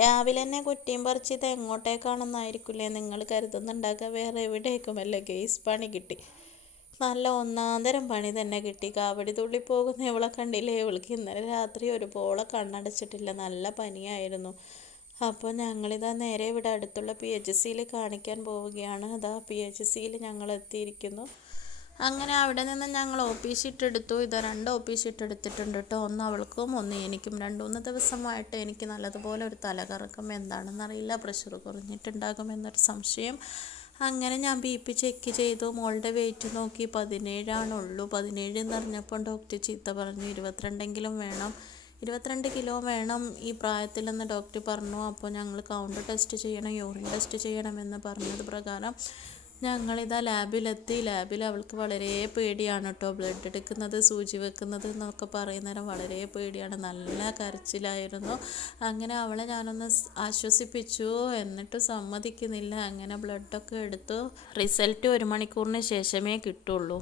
രാവിലെ തന്നെ കുറ്റിയും പറിച്ച് ഇത് എങ്ങോട്ടേക്കാണെന്നായിരിക്കില്ലേ നിങ്ങൾ കരുതുന്നുണ്ടാക്കുക. വേറെ എവിടേക്കുമല്ല ഗെയ്സ്, പണി കിട്ടി. നല്ല ഒന്നാന്തരം പണി തന്നെ കിട്ടി. കാവടി തുള്ളി പോകുന്ന ഇവളെ കണ്ടില്ലേ? ഇവൾക്ക് ഇന്നലെ രാത്രി ഒരു പോളെ കണ്ണടച്ചിട്ടില്ല. നല്ല പനിയായിരുന്നു. അപ്പോൾ ഞങ്ങളിതാ നേരെ ഇവിടെ അടുത്തുള്ള PHCയിൽ കാണിക്കാൻ പോവുകയാണ്. അതാ PHCയിൽ ഞങ്ങൾ എത്തിയിരിക്കുന്നു. അങ്ങനെ അവിടെ നിന്ന് ഞങ്ങൾ OP ഷീറ്റ് എടുത്തു. ഇതാ 2 OP ഷീറ്റ് എടുത്തിട്ടുണ്ട് കേട്ടോ. ഒന്ന് അവൾക്കും ഒന്ന് എനിക്കും. 2-3 ദിവസമായിട്ട് എനിക്ക് നല്ലതുപോലെ ഒരു തലകറക്കം, എന്താണെന്നറിയില്ല, പ്രഷർ കുറഞ്ഞിട്ടുണ്ടാകുമെന്നൊരു സംശയം. അങ്ങനെ ഞാൻ BP ചെക്ക് ചെയ്തു. മോളുടെ വെയിറ്റ് നോക്കി 17 ആണുള്ളൂ. 17 എന്ന് പറഞ്ഞപ്പോൾ ഡോക്ടർ ചീത്ത പറഞ്ഞു. 22 വേണം, 22 കിലോ വേണം ഈ പ്രായത്തിലെന്ന് ഡോക്ടർ പറഞ്ഞു. അപ്പോൾ ഞങ്ങൾ കൗണ്ട് ടെസ്റ്റ് ചെയ്യണം, യൂറിൻ ടെസ്റ്റ് ചെയ്യണമെന്ന് പറഞ്ഞത് പ്രകാരം ഞങ്ങളിതാ ലാബിലെത്തി. ലാബിൽ അവൾക്ക് വളരെ പേടിയാണ് കേട്ടോ. ബ്ലഡ് എടുക്കുന്നത്, സൂചി വെക്കുന്നത് എന്നൊക്കെ പറയുന്നേരം വളരെ പേടിയാണ്. നല്ല കരച്ചിലായിരുന്നു. അങ്ങനെ അവളെ ഞാനൊന്ന് ആശ്വസിപ്പിച്ചു. എന്നിട്ട് സമ്മതിക്കുന്നില്ല. അങ്ങനെ ബ്ലഡൊക്കെ എടുത്തു. റിസൾട്ട് 1 മണിക്കൂറിന് ശേഷമേ കിട്ടുള്ളൂ.